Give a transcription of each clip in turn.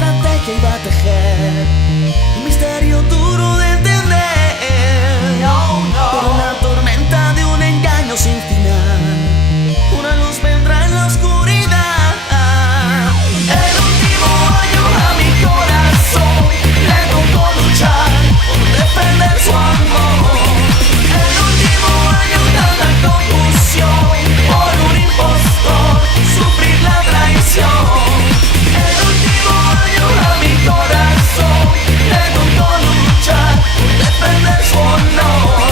estrategia iba a tejer un misterio duro de entender. Pero la tormenta de un engaño sin final, una luz vendrá en la oscuridad. El último año a mi corazón le tocó luchar por defender su amor. El último año tanta confusión por un impostor, sufrir la traición. El último año a mi corazón le tocó luchar por defender su honor.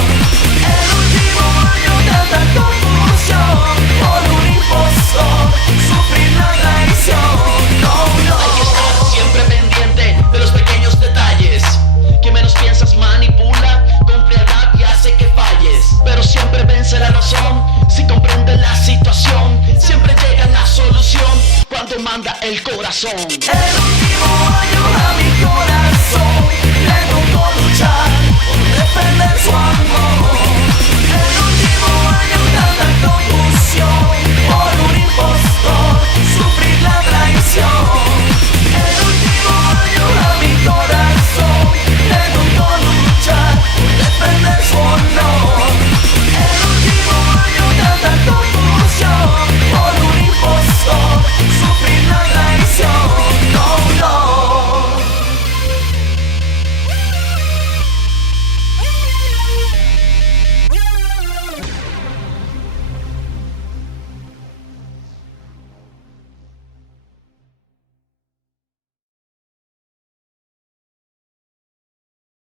El último año tanta confusión por un impostor, sufrir la traición. No, no. Hay que estar siempre pendiente de los pequeños detalles. Quien menos piensas manipula con frialdad y hace que falles. Pero siempre vence la razón si comprende la situación. Siempre llega la solución cuando manda el corazón. El último año a mi corazón le tocó luchar por defender su amor.